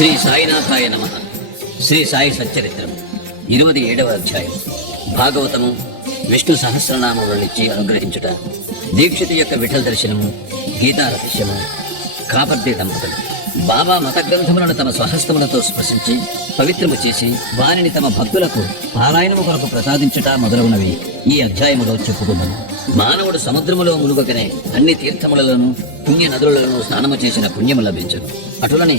శ్రీ సాయినాథాయ నమః. శ్రీ సాయి సచ్చరిత్రం 27వ అధ్యాయం. భాగవతము విష్ణు సహస్రనామములనిచ్చి అనుగ్రహించుట, దీక్షితు యొక్క విఠల దర్శనము, గీతా రహస్యము, కాపర్ది దంపతులు. బాబా మత గ్రంథములను తమ స్వహస్తములతో స్పృశించి పవిత్రము చేసి వారిని తమ భక్తులకు పారాయణము కొరకు ప్రసాదించుట మొదలగునవి ఈ అధ్యాయములో చెప్పుకున్నాము. మానవుడు సముద్రములో మునుగకనే అన్ని తీర్థములలోనూ పుణ్య నదులలో స్నానము చేసిన పుణ్యము లభించను. అటులనే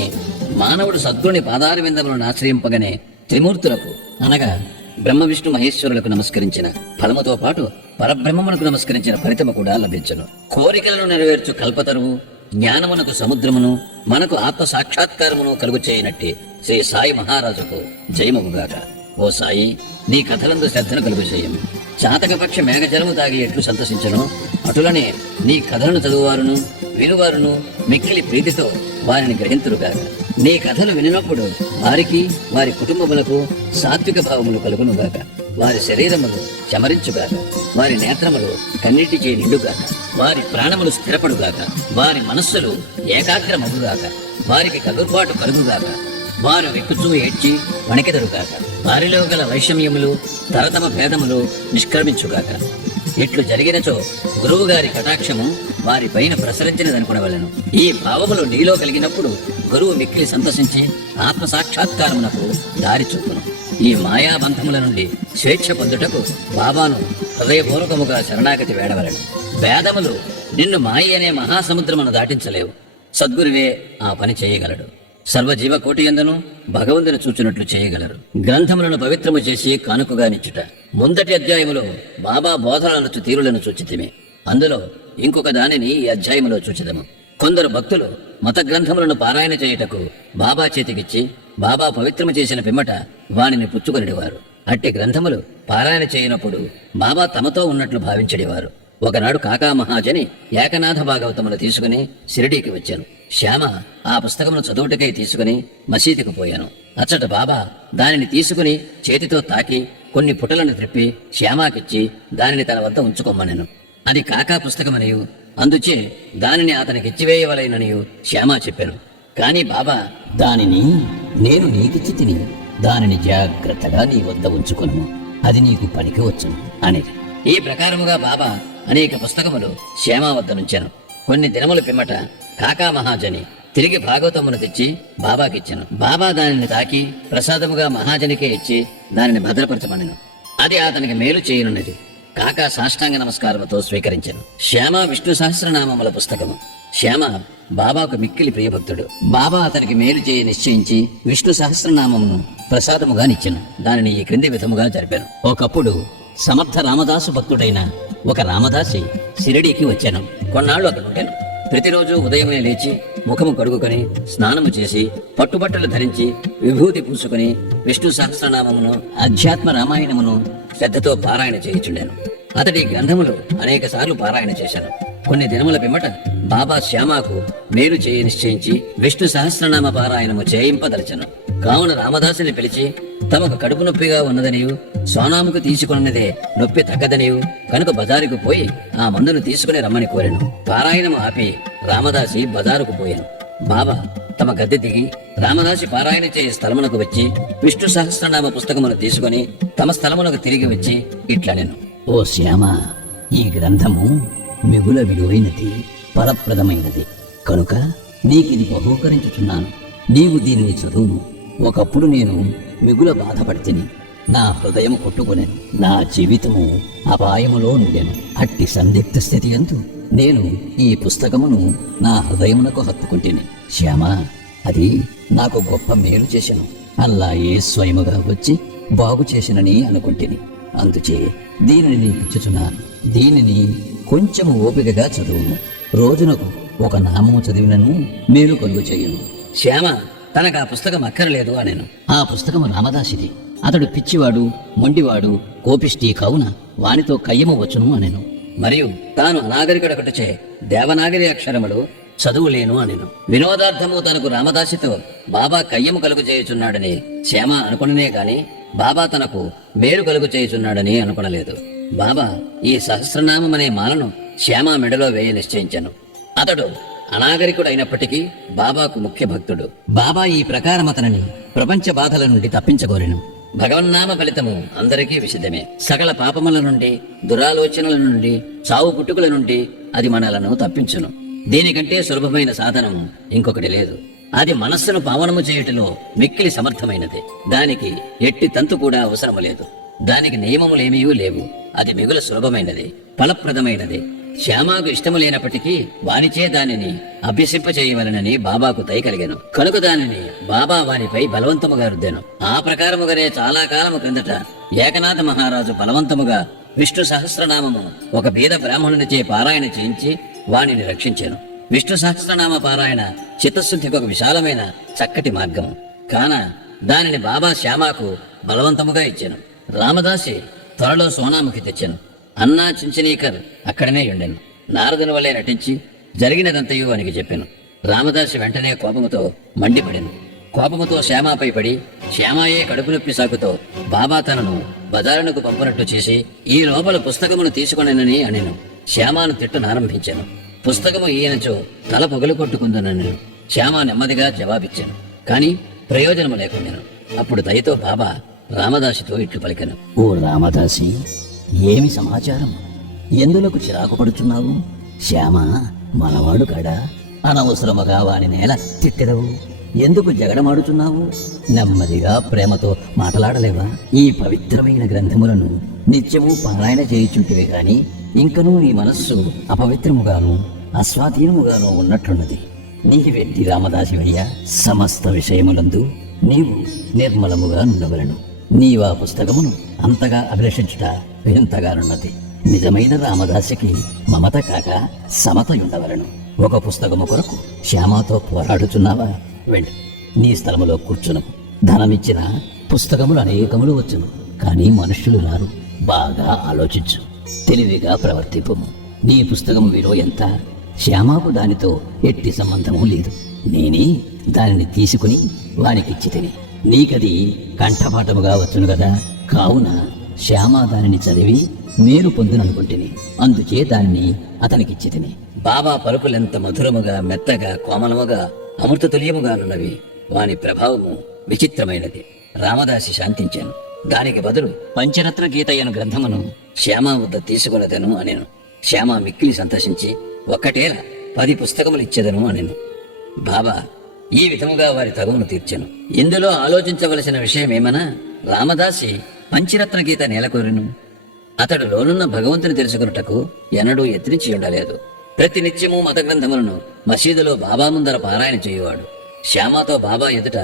మానవుడు సద్గురుని పాదార విందములను ఆశ్రయింపగనే త్రిమూర్తులకు అనగా బ్రహ్మ విష్ణు మహేశ్వరులకు నమస్కరించిన ఫలముతో పాటు పరబ్రహ్మమునకు నమస్కరించిన ఫలితము కూడా లభించను. కోరికలను నెరవేర్చు కల్పతరువు, జ్ఞానమునకు సముద్రమును, మనకు ఆత్మ సాక్షాత్కారమును కలుగు చేయనట్టి శ్రీ సాయి మహారాజుకు జయమగుగాక. ఓ సాయి, నీ కథలందు శ్రద్ధను కలుగు చేయము. చాతకపక్ష మేఘజలము తాగి ఎట్లు సంతసించను, అటులనే నీ కథలను చదువువారును వినువారును మిక్కిలి ప్రీతితో వారిని గ్రహింతురుగాక. నీ కథలు వినినప్పుడు వారికి వారి కుటుంబములకు సాత్విక భావములు కలుగునుగాక. వారి శరీరములు చమరించుగాక, వారి నేత్రములు కన్నీటిచే నిండుగాక, వారి ప్రాణములు స్థిరపడుగాక, వారి మనస్సులు ఏకాగ్రమగుగాక, వారికి కదుర్బాటు కలుగుగాక, వారు వెక్కుచూ ఏడ్చి వణికెదరుగాక, వారిలో గల వైషమ్యములు తరతమ భేదములు నిష్క్రమించుగాక. ఇట్లు జరిగినచో గురువు గారి కటాక్షము వారి పైన ప్రసరించినదనుకునవలెను. ఈ భావములు నీలో కలిగినప్పుడు గురువు మిక్కిలి సంతసించి ఆత్మ సాక్షాత్కారమునకు దారి చూపును. ఈ మాయాబంధముల నుండి స్వేచ్ఛ పొందుటకు బాబాను హృదయపూర్వకముగా శరణాగతి వేడవలెను. వేదములు నిన్ను మాయ అనే మహాసముద్రమును దాటించలేవు. సద్గురువే ఆ పని చేయగలడు. సర్వజీవకోటి యందును భగవంతుని చూచినట్లు చేయగలరు. గ్రంథములను పవిత్రము చేసి కానుకగా నిచ్చుట. ముందటి అధ్యాయములో బాబా బోధనలను తీరులను చూచితిమి. అందులో ఇంకొక దానిని ఈ అధ్యాయములో చూచిదము. కొందరు భక్తులు మత గ్రంథములను పారాయణ చేయుటకు బాబా చేతికిచ్చి బాబా పవిత్రము చేసిన పిమ్మట వానిని పుచ్చుకొనిడివారు. అట్టి గ్రంథములు పారాయణ చేయనప్పుడు బాబా తమతో ఉన్నట్లు భావించడివారు. ఒకనాడు కాకా మహాజని ఏకనాథ భాగవతమును తీసుకుని షిరిడీకి వచ్చాను. శ్యామ ఆ పుస్తకమును చదువుటకై తీసుకుని మసీదుకు పోయాను. అచ్చట బాబా దానిని తీసుకుని చేతితో తాకి కొన్ని పుటలను త్రిప్పి శ్యామాకిచ్చి దానిని తన వద్ద ఉంచుకోమనెను. అది కాకా పుస్తకమనియు అందుచే దానిని అతనికిచ్చివేయవలైననియు శ్యామా చెప్పాను. కాని బాబా దానిని నేను నీకిచ్చి తిని దానిని జాగ్రత్తగా నీ వద్ద ఉంచుకొను, అది నీకు పనికి వచ్చును అనేది. ఈ ప్రకారముగా బాబా అనేక పుస్తకములు శ్యామా వద్ద నుంచాను. కొన్ని దినముల పిమ్మట కాకా మహాజని తిరిగి భాగవతమును తెచ్చి బాబాకిచ్చాను. బాబా దానిని తాకి ప్రసాదముగా మహాజనికే ఇచ్చి దానిని భద్రపరచమనెను. అది అతనికి మేలు చేయనున్నది. కాకా సాష్టాంగ నమస్కారముతో స్వీకరించాను. శ్యామ విష్ణు సహస్రనామముల పుస్తకము. శ్యామ బాబాకు మిక్కిలి ప్రియభక్తుడు. బాబా అతనికి మేలు చేయ నిశ్చయించి విష్ణు సహస్రనామమును ప్రసాదముగా నిచ్చాను. దానిని ఈ క్రింది విధముగా జరిపాను. ఒకప్పుడు సమర్థ రామదాసు భక్తుడైన ఒక రామదాసి షిరిడీకి వచ్చాను. కొన్నాళ్లు అతనుంటాను. ప్రతిరోజు ఉదయమే లేచి ముఖము కడుగుకొని స్నానము చేసి పట్టుబట్టలు ధరించి విభూతి పూసుకుని విష్ణు సహస్రనామమును అధ్యాత్మ రామాయణమును శ్రద్ధతో పారాయణ చేయుచుండాను. అతడి గ్రంథములు అనేక సార్లు పారాయణ చేశాను. కొన్ని దినముల పిమ్మట బాబా శ్యామాకు మేలు చేయ నిశ్చయించి విష్ణు సహస్రనామ పారాయణము చేయింపదలచను. కావున రామదాసుని పిలిచి తమకు కడుపు నొప్పిగా ఉన్నదనియు సోనాముకు తీసుకున్నదే నొప్పి తగ్గదనియు కనుక బజారుకు పోయి ఆ మందును తీసుకుని రమ్మని కోరాను. పారాయణము ఆపి రామదాసి బజారుకు పోయాను. బాబా తమ గద్దె దిగి రామదాసి పారాయణ చేయ స్థలమునకు వచ్చి విష్ణు సహస్రనామ పుస్తకమును తీసుకుని తమ స్థలమునకు తిరిగి వచ్చి ఇట్లనెను. ఓ శ్యామ, ఈ గ్రంథము మిగుల విలువైనది, ఫలప్రదమైనది కనుక నీకిది బహూకరించుచున్నాను. నీవు దీనిని చదువును. ఒకప్పుడు నేను మిగుల బాధపడితిని. నా హృదయం కొట్టుకొనెను. నా జీవితము అపాయములో నుండెను. అట్టి సందిగ్ధ స్థితి యందు నేను ఈ పుస్తకమును నా హృదయమునకు హత్తుకుంటేని. శ్యామ, అది నాకు గొప్ప మేలు చేశాను. అల్లాయే స్వయముగా వచ్చి బాగు చేసినని అనుకుంటేని. అందుచే దీనిని నీకిచ్చుచున్నాను. దీనిని కొంచెము ఓపికగా చదువును. రోజునకు ఒక నామము చదివినను మేలు కలుగు చేయును. శ్యామ తనకు ఆ పుస్తకం అక్కరలేదు అనేను. ఆ పుస్తకము రామదాసిది. అతడు పిచ్చివాడు, మొండివాడు, కోపిష్టి కావున వానితో కయ్యము వచ్చును అనేను. మరియు తాను అనాగరికుడొకటిచే దేవనాగరి అక్షరములు చదువులేను అనేను. వినోదార్థము తనకు రామదాసితో బాబా కయ్యము కలుగు చేయుచున్నాడని శ్యామ అనుకునే గాని బాబా తనకు మేలు కలుగు చేయుచున్నాడని అనుకునలేదు. బాబా ఈ సహస్రనామమనే మాలను శ్యామ మెడలో వేయ నిశ్చయించాను. అతడు అనాగరికుడు అయినప్పటికీ బాబాకు ముఖ్య భక్తుడు. బాబా ఈ ప్రకారం అతనిని ప్రపంచ బాధల నుండి తప్పించగోరెను. భగవన్నామ ఫలితము అందరికీ విసిద్ధమే. సకల పాపముల నుండి, దురాలోచనల నుండి, చావు పుట్టుకుల నుండి అది మనలను తప్పించును. దీనికంటే సులభమైన సాధనం ఇంకొకటి లేదు. అది మనస్సును పావనము చేయుటలో మిక్కిలి సమర్థమైనది. దానికి ఎట్టి తంతు కూడా అవసరము లేదు. దానికి నియమములేమీ లేవు. అది మిగుల సులభమైనది, ఫలప్రదమైనది. శ్యామాకు ఇష్టము లేనప్పటికీ వానిచే దానిని అభ్యసింపచేయవలనని బాబాకు దయ కలిగెను. కనుక దానిని బాబా వానిపై బలవంతముగా రుద్దెను. ఆ ప్రకారముగానే చాలా కాలము క్రిందట ఏకనాథ మహారాజు బలవంతముగా విష్ణు సహస్రనామము ఒక బీద బ్రాహ్మణునిచే పారాయణ చేయించి వానిని రక్షించాను. విష్ణు సహస్రనామ పారాయణ చిత్తశుద్ధికి ఒక విశాలమైన చక్కటి మార్గము కాన దానిని బాబా శ్యామాకు బలవంతముగా ఇచ్చాను. రామదాసి త్వరలో సోనాముఖి తెచ్చాను. అన్నా చించనీకర్ అక్కడనే ఉండెను. నారదుని వల్లే నటించి జరిగినదంతయు వానికి చెప్పాను. రామదాసి వెంటనే కోపముతో మండిపడెను. కోపముతో శ్యామాపై పడి శ్యామాయే కడుపు నొప్పి సాకుతో బాబా తనను బజారునకు పంపునట్టు చేసి ఈ లోపల పుస్తకమును తీసుకొనని అనెను. శ్యామాను తిట్టనారంభించాను. పుస్తకము ఈయనచో తల పొగలు కొట్టుకుందనను. శ్యామ నెమ్మదిగా జవాబిచ్చాను. కాని ప్రయోజనము లేకుండాను. అప్పుడు దయతో బాబా రామదాసితో ఇట్లు పలికెను. ఓ రామదాసి, ఏమి సమాచారం? ఎందులకు చిరాకు పడుచున్నావు? శ్యామ మనవాడు కాడా? అనవసరముగా వాని నేల తిట్టెదవు. ఎందుకు జగడమాడుచున్నావు? నెమ్మదిగా ప్రేమతో మాట్లాడలేవా? ఈ పవిత్రమైన గ్రంథములను నిత్యము పారాయణ చేయుచుంటివే గాని ఇంకనూ నీ మనస్సు అపవిత్రముగాను అస్వాధీనముగాను ఉన్నట్లున్నది. నీ వెట్టి రామదాసివయ్యా, సమస్త విషయములందు నీవు నిర్మలముగా ఉండవలను. నీవా పుస్తకమును అంతగా అభిలషించుట ఎంతగానున్నది. నిజమైన రామదాసికి మమత కాక సమతయుండవలను. ఒక పుస్తకము కొరకు శ్యామతో పోరాడుచున్నావా? వెళ్ళి నీ స్థలములో కూర్చును. ధనమిచ్చిన పుస్తకములు అనేకములు వచ్చును, కానీ మనుష్యులు రారు. బాగా ఆలోచించు, తెలివిగా ప్రవర్తింపుము. నీ పుస్తకము విలువ ఎంత? శ్యామాకు దానితో ఎట్టి సంబంధము లేదు. నేనే దానిని తీసుకుని వానికిచ్చి తిని నీకది కంఠపాఠముగా వచ్చును కదా. కావున శ్యామ దానిని చదివి మేలు పొందుననుకుంటుని, అందుచే దానిని అతనికిచ్చి తిని. బాబా పలుకులెంత మధురముగా, మెత్తగా, కోమలముగా, అమృత తుల్యముగానున్నవి. వాని ప్రభావము విచిత్రమైనది. రామదాసి శాంతించాను. దానికి బదులు పంచరత్న గీతయ్యను గ్రంథమును శ్యామ వద్ద తీసుకున్నదను అనెను. శ్యామ మిక్కిలి సంతోషించి ఒక్కటేలా 10 పుస్తకములు ఇచ్చేదను అనెను. బాబా ఈ విధముగా వారి తగువును తీర్చెను. ఇందులో ఆలోచించవలసిన విషయమేమనా, రామదాసి పంచరత్న గీత నేలకొరెను. అతడు లోనున్న భగవంతుని తెలుసుకున్నటకు ఎన్నడూ యత్నించి ఉండలేదు. ప్రతి నిత్యము మత గ్రంథములను మసీదులో బాబా ముందర పారాయణ చేయువాడు. శ్యామతో బాబా ఎదుట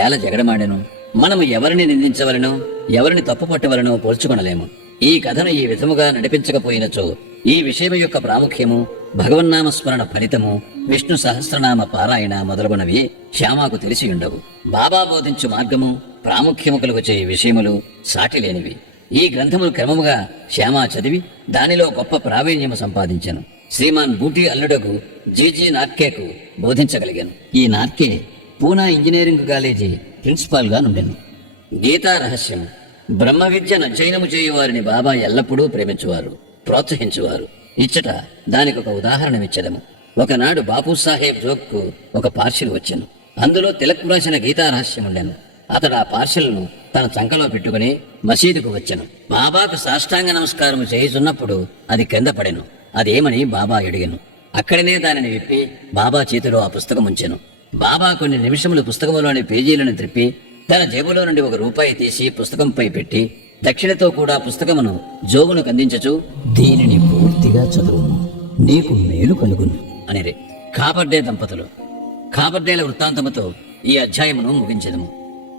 ఏల జగడమాడెను. మనము ఎవరిని నిందించవలనో, ఎవరిని తప్పు పట్టవలనో పోల్చుకొనలేము. ఈ కథను ఈ విధముగా నడిపించకపోయినచో ఈ విషయం యొక్క ప్రాముఖ్యము, భగవన్నామస్మరణ ఫలితము, విష్ణు సహస్రనామ పారాయణ మొదలగునవి శ్యామకు తెలిసి ఉండవు. బాబా బోధించు మార్గము, ప్రాముఖ్యము కలుగు చేయు విషయములు సాటిలేనివి. ఈ గ్రంథములు క్రమముగా శ్యామ చదివి దానిలో గొప్ప ప్రావీణ్యము సంపాదించెను. శ్రీమాన్ బూటీ అల్లుడకు జీజీ నార్కేకు బోధించగలిగాను. ఈ Norgay Poona engineering college principal గా నుండెను. గీతా రహస్యం, బ్రహ్మ విద్యను అధ్యయనము చేయువారిని బాబా ఎల్లప్పుడూ ప్రేమించువారు, ప్రోత్సహించువారు. ఇచ్చట దానికి ఒక ఉదాహరణమిచ్చదము. ఒకనాడు బాపూ సాహెబ్ జోక్కు ఒక పార్సిల్ వచ్చెను. అందులో తిలక్ వ్రాసిన గీతా రహస్యం ఉండెను. అతడు ఆ పార్సిల్ను తన చంకలో పెట్టుకుని మసీదుకు వచ్చెను. బాబాకు సాష్టాంగ నమస్కారము చేయుచున్నప్పుడు అది కింద పడెను. అదేమని బాబా అడిగాను. అక్కడనే దానిని విప్పి బాబా చేతిలో ఆ పుస్తకం ఉంచెను. బాబా కొన్ని నిమిషములు పుస్తకములోని పేజీలను త్రిప్పి తన జేబులో నుండి ₹1 తీసి పుస్తకంపై పెట్టి దక్షిణతో కూడా పుస్తకమును జోగును కందించచు, దీనిని పూర్తిగా చదువు, నీకు మేలు కలుగును అనిరి. కాపర్డే దంపతులు. కాపర్డేల వృత్తాంతముతో ఈ అధ్యాయమును ముగించెదము.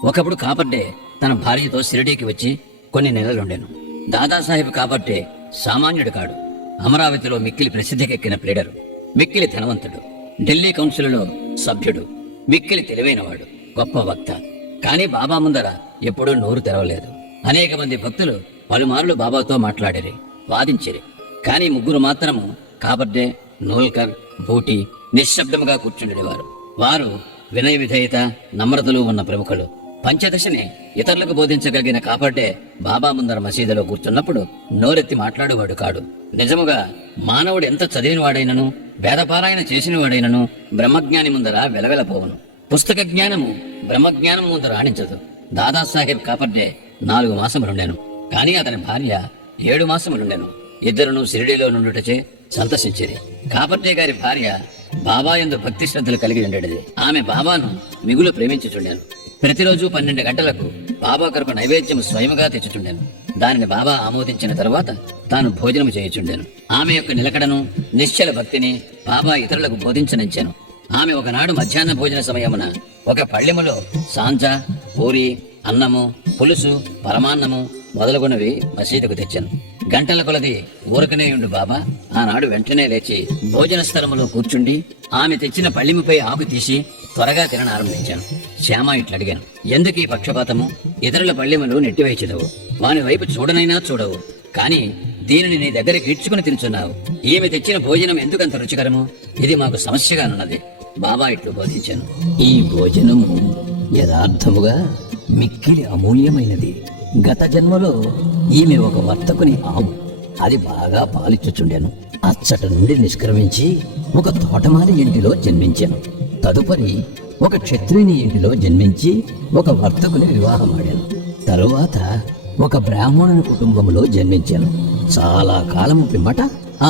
ఒకప్పుడు కాపర్డే తన భార్యతో షిరిడీకి వచ్చి కొన్ని నెలలుండెను. దాదాసాహెబ్ కాపర్డే సామాన్యుడు కాడు. అమరావతిలో మిక్కిలి ప్రసిద్ధికెక్కిన ప్లీడరు, మిక్కిలి ధనవంతుడు, ఢిల్లీ కౌన్సిల్లో సభ్యుడు, మిక్కిలి తెలివైనవాడు, గొప్ప వక్త. కానీ బాబా ముందర ఎప్పుడూ నోరు తెరవలేదు. అనేక మంది భక్తులు పలుమార్లు బాబాతో మాట్లాడిరి, వాదించిరి. కానీ 3 మాత్రము కాపర్డే, నోల్కర్, బూటీ నిశ్శబ్దముగా కూర్చుండేవారు. వారు వినయ విధేయత, నమ్రతలు ఉన్న ప్రముఖులు. పంచదశని ఇతరులకు బోధించగలిగిన కాపాడే బాబా ముందర మసీదులో కూర్చున్నప్పుడు నోరెత్తి మాట్లాడేవాడు కాడు. నిజముగా మానవుడు ఎంత చదివినవాడైనను, వేదపారాయణ చేసినవాడైనను బ్రహ్మజ్ఞాని ముందర వెలవెలపోవును. పుస్తక జ్ఞానము బ్రహ్మజ్ఞానం ముందు రాణించదు. దాదాసాహెబ్ కాపర్డే 4 మాసములుండెను, కాని అతని భార్య 7 మాసములుండెను. ఇద్దరును షిరిడీలో నుండుటచే సంతసించేది. కాపర్డే గారి భార్య బాబా యందు భక్తి శ్రద్ధలు కలిగి ఉండేది. ఆమె బాబాను మిగులు ప్రేమించుచుండెను. ప్రతిరోజు 12 గంటలకు బాబా కొరకు నైవేద్యం స్వయముగా తెచ్చుచుండెను. దానిని బాబా ఆమోదించిన తరువాత తాను భోజనము చేయుచుండెను. ఆమె యొక్క నిలకడను, నిశ్చల భక్తిని బాబా ఇతరులకు బోధించనించెను. ఆమె ఒకనాడు మధ్యాహ్న భోజన సమయమున ఒక పళ్ళెములో సాంజ, పూరి, అన్నము, పులుసు, పరమాన్నము మొదలుగునవి మసీదుకు తెచ్చాను. గంటల కొలది ఊరకనేయుండు బాబా ఆనాడు వెంటనే లేచి భోజన స్థలములో కూర్చుండి ఆమె తెచ్చిన పళ్ళెముపై ఆకు తీసి త్వరగా తిననారంభించాను. శ్యామ ఇట్లడిగాను, ఎందుకు ఈ పక్షపాతము? ఇతరుల పళ్ళెములు నెట్టివేయచదవు, వాని వైపు చూడనైనా చూడవు, కాని దీనిని నీ దగ్గరికి ఈడ్చుకుని తినుచున్నావు. ఈమె తెచ్చిన భోజనం ఎందుకంత రుచికరము? ఇది మాకు సమస్యగానున్నది. బాబా ఇట్లు బోధించాను. ఈ భోజనము యథార్థముగా మిక్కిలి అమూల్యమైనది. గత జన్మలో ఈమె ఒక వర్తకుని ఆవు. అది బాగా పాలిచ్చుచుండెను. అచ్చట నుండి నిష్క్రమించి ఒక తోటమాలి ఇంటిలో జన్మించాను. తదుపరి ఒక క్షత్రియుని ఇంటిలో జన్మించి ఒక వర్తకుని వివాహమాడాను. తరువాత ఒక బ్రాహ్మణుని కుటుంబంలో జన్మించాను. చాలా కాలము పిమ్మట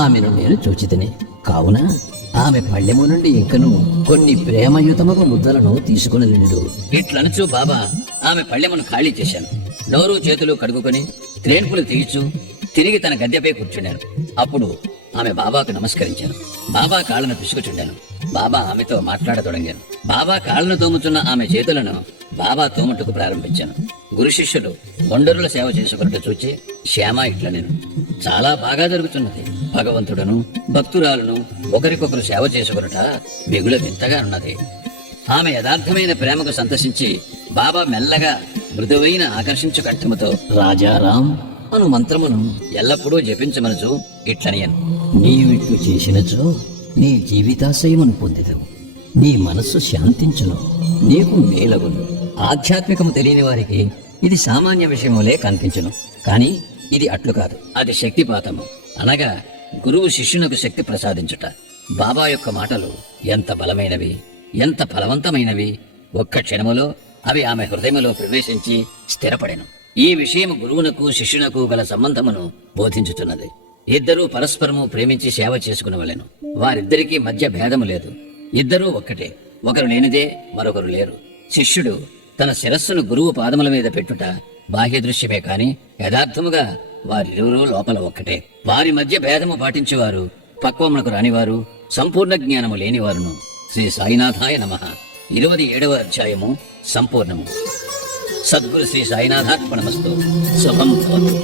ఆమెను నేను చూచితిని. కావున ఆమె పళ్ళెము నుండి ఇంకను కొన్ని ప్రేమయుతమగు ముద్దలను తీసుకుని నిండు. ఇట్లనుచు బాబా ఆమె పళ్ళెమును ఖాళీ చేశాను. నోరు చేతులు కడుగుకొని త్రేన్పులు తీర్చు తిరిగి తన గద్దెపై కూర్చున్నాను. అప్పుడు ఆమె బాబాకు నమస్కరించాను. బాబా కాళ్ళను పిసుకుచుండాను. బాబా ఆమెతో మాట్లాడతొడంగాను. బాబా కాళ్ళను తోముచున్న ఆమె చేతులను బాబా తోముటకు ప్రారంభించాను. గురు శిష్యులు ఒండరుల సేవ చేసుకున్నట్టు చూచి శ్యామ ఇట్ల నేను చాలా బాగా జరుగుతున్నది. భగవంతుడను భక్తురాలను ఒకరికొకరు సేవ చేసుకున్నట మిగుల వింతగా ఉన్నది. ఆమె యథార్థమైన ప్రేమకు సంతసించి బాబా మెల్లగా మృదువైన ఆకర్షించు కంఠముతో రాజారాం అను మంత్రమును ఎల్లప్పుడూ జపించమనుచు ఇట్లనియను. నీవిట్లు చేసినచో నీ జీవితాశయమును పొందెదవు. నీ మనస్సు శాంతించును, నీకు మేలగును. ఆధ్యాత్మికము తెలియని వారికి ఇది సామాన్య విషయములే కనిపించును, కాని ఇది అట్లు కాదు. అది శక్తిపాతము, అనగా గురువు శిష్యునకు శక్తి ప్రసాదించుట. బాబా యొక్క మాటలు ఎంత బలమైనవి, ఎంత ఫలవంతమైనవి! ఒక్క క్షణములో అవి ఆమె హృదయములో ప్రవేశించి స్థిరపడెను. ఈ విషయం గురువునకు శిష్యునకు గల సంబంధమును బోధించుతున్నది. ఇద్దరూ పరస్పరము ప్రేమించి సేవ చేసుకునవలెను. వారిద్దరికీ మధ్య భేదము లేదు. ఇద్దరూ ఒక్కటే. ఒకరు లేనిదే మరొకరు లేరు. శిష్యుడు తన శిరస్సును గురువు పాదముల మీద పెట్టుట బాహ్య దృశ్యమే కాని యథార్థముగా వారిరువురూ లోపల ఒక్కటే. వారి మధ్య భేదము పాటించేవారు పక్వమునకు రానివారు, సంపూర్ణ జ్ఞానము లేనివారును. శ్రీ సాయినాథాయ నమః. 27వ అధ్యాయము సంపూర్ణము. సద్గురు శ్రీ సాయినాథార్పణమస్తు. శుభం భవతు.